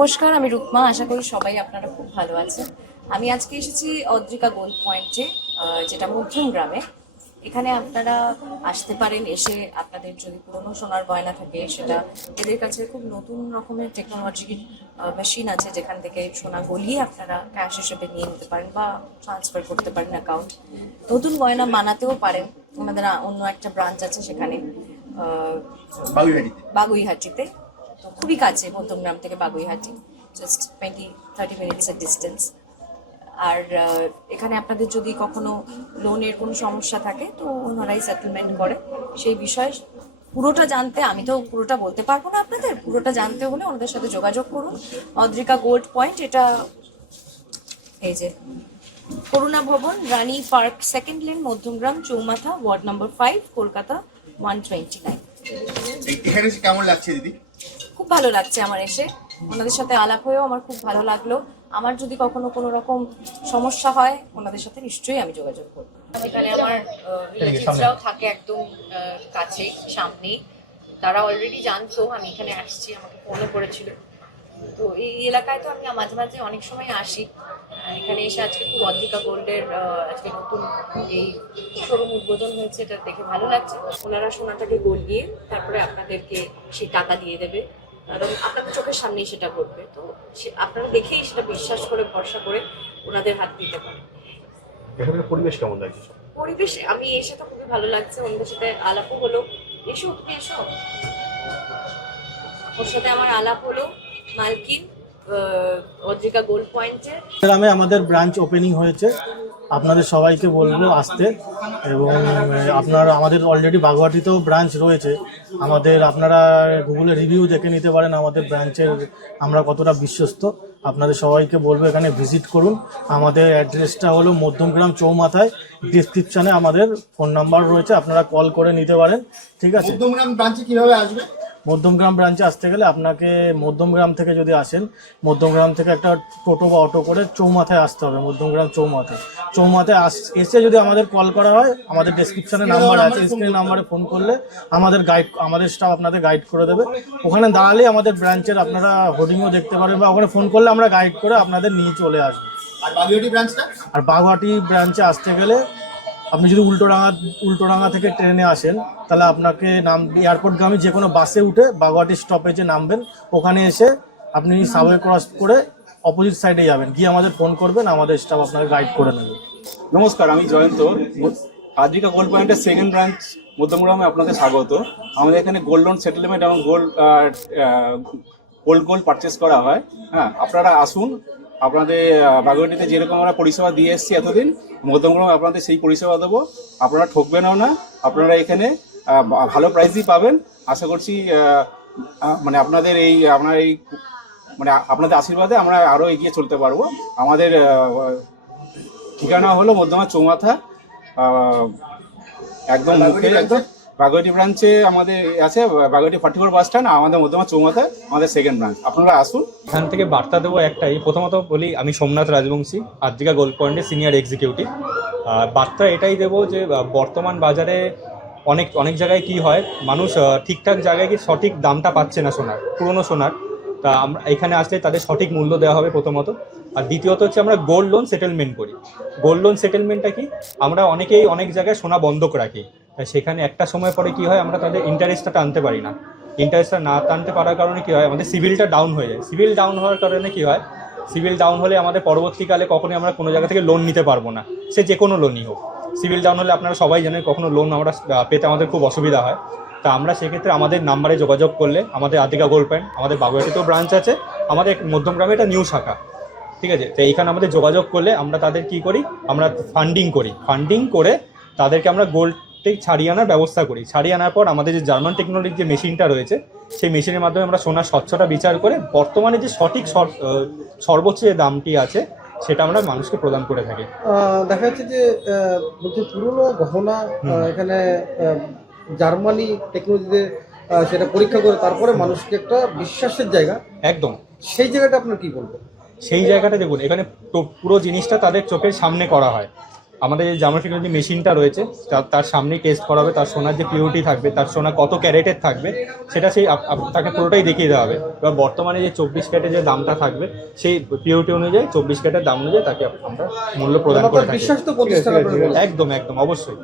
নমস্কার, আমি রুকমা। আশা করি সবাই আপনারা খুব ভালো আছেন। আমি আজকে এসেছি অদ্রিকা গোল্ড পয়েন্টে, যেটা মধ্যমগ্রামে। এখানে আপনারা আসতে পারেন। এসে আপনাদের যদি পুরনো সোনার গয়না থাকে, সেটা এদের কাছে খুব নতুন রকমের টেকনোলজির মেশিন আছে, যেখান থেকে সোনা গলিয়ে আপনারা ক্যাশ হিসেবে নিয়ে নিতে পারেন বা ট্রান্সফার করতে পারেন অ্যাকাউন্ট। নতুন গয়না বানাতেও পারেন। আমাদের অন্য একটা ব্রাঞ্চ আছে সেখানে, বাগুইহাটিতে। তো খুবই কাছে মধ্যমগ্রাম থেকে বাগুইহাটি, জাস্ট 20-30 মিনিটসের ডিস্টেন্স। আর এখানে আপনাদের যদি কখনো লোনের কোনো সমস্যা থাকে তো ওনারাই সেটেলমেন্ট করে। সেই বিষয়ে পুরোটা জানতে, আমি তো পুরোটা বলতে পারবো না আপনাদের, পুরোটা জানতে হলে ওনাদের সাথে যোগাযোগ করুন। অদ্রিকা গোল্ড পয়েন্ট, এটা এই যে Karuna Bhavan, Rani park, second lane, Madhyamgram, Chowmatha, ward number 5, Kolkata 129। এখানে কেমন লাগছে দিদি? খুব ভালো লাগছে আমার এসে। ওনাদের সাথে আলাপ হয়েও আমার খুব ভালো লাগলো। আমার যদি কখনো কোনো রকম সমস্যা হয়, ওনাদের সাথে নিশ্চয়ই আমি যোগাযোগ করবো। এখানে আমার রিলেটিভসরাও থাকে একদম কাছে সামনেই। তারা অলরেডি জানতো আমি এখানে আসছি, আমাকে ফোনও করেছিল। তো এই এলাকায় তো আমি মাঝে মাঝে অনেক সময় আসি। এখানে এসে আজকে খুব অদ্রিকা গোল্ডের আজকে নতুন এই শোরুম উদ্বোধন হয়েছে, এটা দেখে ভালো লাগছে। ওনারা সোনাটাকে গলিয়ে তারপরে আপনাদেরকে সেই টাকা দিয়ে দেবে, কারণ আপনাদের চোখের সামনেই সেটা ঘটবে। তো আপনারা দেখেই সেটা বিশ্বাস করে ভরসা করে ওনাদের হাত দিতে পারেন। এখানের পরিবেশ কেমন লাগছে? পরিবেশ আমি এসে তো খুবই ভালো লাগছে। ওনাদের সাথে আলাপও হলো। এসো, তুমি এসো। ওর সাথে আমার আলাপ হলো। মালকিন অদ্রিকা গোল্ড পয়েন্টে গ্রামে আমাদের ব্রাঞ্চ ওপেনিং হয়েছে। আপনাদের সবাইকে বলবো আসতে, এবং আপনারা আমাদের অলরেডি বাগুয়াটিতেও ব্রাঞ্চ রয়েছে। আপনারা গুগলে রিভিউ দেখে নিতে পারেন আমাদের ব্রাঞ্চের আমরা কতটা বিশ্বস্ত। আপনাদের সবাইকে বলবো এখানে ভিজিট করুন। আমাদের অ্যাড্রেসটা হলো মধ্যমগ্রাম চৌমাথায়। ডিসক্রিপশানে আমাদের ফোন নাম্বার রয়েছে, আপনারা কল করে নিতে পারেন। ঠিক আছে? মধ্যমগ্রাম ব্রাঞ্চে কিভাবে আসবে? মধ্যমগ্রাম ব্রাঞ্চে আসতে গেলে আপনাকে মধ্যমগ্রাম থেকে যদি আসেন, মধ্যমগ্রাম থেকে একটা টোটো বা অটো করে চৌমাথায় আসতে হবে। মধ্যমগ্রাম চৌমাথায় এসে যদি আমাদের কল করা হয়, আমাদের ডেসক্রিপশনে নাম্বার আছে, স্ক্রিন নাম্বারে ফোন করলে আমাদের স্টাফ আপনাদের গাইড করে দেবে। ওখানে দাঁড়ালেই আমাদের ব্রাঞ্চের আপনারা হোর্ডিংও দেখতে পারেন, বা ওখানে ফোন করলে আমরা গাইড করে আপনাদের নিয়ে চলে আসবো। আর বাগুয়াটি ব্রাঞ্চে আসতে গেলে আপনি যদি উল্টোডাঙ্গা থেকে ট্রেনে আসেন, তাহলে আপনাকে এয়ারপোর্টগামী যে কোনো বাসে উঠে বাগুয়াটি স্টপেজে নামবেন। ওখানে এসে আপনি সাবওয়ে ক্রস করে অপোজিট সাইডে যাবেন, গিয়ে আমাদের ফোন করবেন, আমাদের স্টাফ আপনাকে গাইড করে নেবে। নমস্কার, আমি জয়ন্ত। অদ্রিকা গোল্ড পয়েন্টের সেকেন্ড ব্রাঞ্চ মধ্যমগ্রামে আপনাদের স্বাগত। আমাদের এখানে গোল্ড লোন সেটেলমেন্ট এবং গোল্ড পারচেস করা হয়। হ্যাঁ, আপনারা আসুন। আপনাদের বাগুয়াটিতে যেরকম আমরা পরিষেবা দিয়ে এসেছি এতদিন, মধ্যমগ্রামে আপনাদের সেই পরিষেবা দেবো। আপনারা ঠকবেনও না। আপনারা এখানে ভালো প্রাইসই পাবেন। আশা করছি আপনাদের আপনাদের আশীর্বাদে আমরা আরও এগিয়ে চলতে পারবো। আমাদের ঠিকানা হলো মধ্যমগ্রাম চৌমাথা, একদম বাগুয়াটি ব্রাঞ্চে আমাদের আছে, বাগুয়াটি 44 বাস স্ট্যান্ড। আমাদের মধ্যমগ্রাম চৌমাথায় আমাদের সেকেন্ড ব্রাঞ্চ। আপনারা আসুন। এখান থেকে বার্তা দেবো একটাই। প্রথমত বলি, আমি সোমনাথ রাজবংশী, অদ্রিকা গোল্ড পয়েন্টের সিনিয়র এক্সিকিউটিভ। বার্তা এটাই দেবো যে বর্তমান বাজারে অনেক জায়গায় কি হয়, মানুষ ঠিকঠাক জায়গায় কি সঠিক দামটা পাচ্ছে না সোনার, পুরনো সোনার। তা আমরা এখানে আসলে তাদের সঠিক মূল্য দেওয়া হবে প্রথমত। আর দ্বিতীয়ত হচ্ছে আমরা গোল্ড লোন সেটেলমেন্ট করি। গোল্ড লোন সেটেলমেন্টটা কি, আমরা অনেক জায়গায় সোনা বন্ধক রাখি। তা সেখানে একটা সময় পরে কি হয়, আমরা তাদের ইন্টারেস্টটা টানতে পারি না। ইন্টারেস্টটা না টানতে পারার কারণে কি হয়, আমাদের সিভিলটা ডাউন হয়ে যায়। সিভিল ডাউন হওয়ার কারণে কি হয়, সিভিল ডাউন হলে আমাদের পরবর্তীকালে কখনোই আমরা কোনো জায়গা থেকে লোন নিতে পারবো না, সে যে কোনো লোনই হোক। সিভিল ডাউন হলে আপনারা সবাই জানেন কখনো লোন আমরা পেতে আমাদের খুব অসুবিধা হয়। তা আমরা সেক্ষেত্রে আমাদের নাম্বারে যোগাযোগ করলে, আমাদের অদ্রিকা গোল্ড পয়েন্ট, আমাদের বাগুয়াটিতেও ব্রাঞ্চ আছে, আমাদের মধ্যমগ্রামে একটা নিউ শাখা। ঠিক আছে? তো এইখানে আমাদের যোগাযোগ করলে আমরা তাদের কি করি, আমরা ফান্ডিং করে তাদেরকে আমরা গোল্ডটি ছাড়িয়ে আনার ব্যবস্থা করি। ছাড়িয়ে আনার পর আমাদের যে জার্মান টেকনোলজির যে মেশিনটা রয়েছে, সেই মেশিনের মাধ্যমে আমরা সোনার স্বচ্ছতা বিচার করে বর্তমানে যে সঠিক সর্বোচ্চ যে দামটি আছে সেটা আমরা মানুষকে প্রদান করে থাকি। দেখা যাচ্ছে যে বলছি পুরনো গহনা এখানে জার্মানি টেকনোলজিতে সেটা পরীক্ষা করে তারপরে মানুষকে একটা বিশ্বাসের জায়গা, একদম সেই জায়গাটা আপনার কি বলবেন? সেই জায়গাটা দেখুন, এখানে পুরো জিনিসটা তাদের চোখের সামনে করা হয়। আমাদের যে জার্মান টেকনোলজি মেশিনটা রয়েছে তার সামনেই টেস্ট করা হবে, তার সোনার যে পিওরিটি থাকবে, তার সোনা কত ক্যারেটের থাকবে, সেটা সেই তাকে পুরোটাই দেখিয়ে দেওয়া হবে। এবার বর্তমানে যে 24 ক্যারেটের যে দামটা থাকবে, সেই পিওরিটি অনুযায়ী 24 ক্যারেটের দাম অনুযায়ী তাকে আমরা মূল্য প্রদান করে থাকি। বিশ্বাস তো প্রতিষ্ঠা একদম একদম অবশ্যই।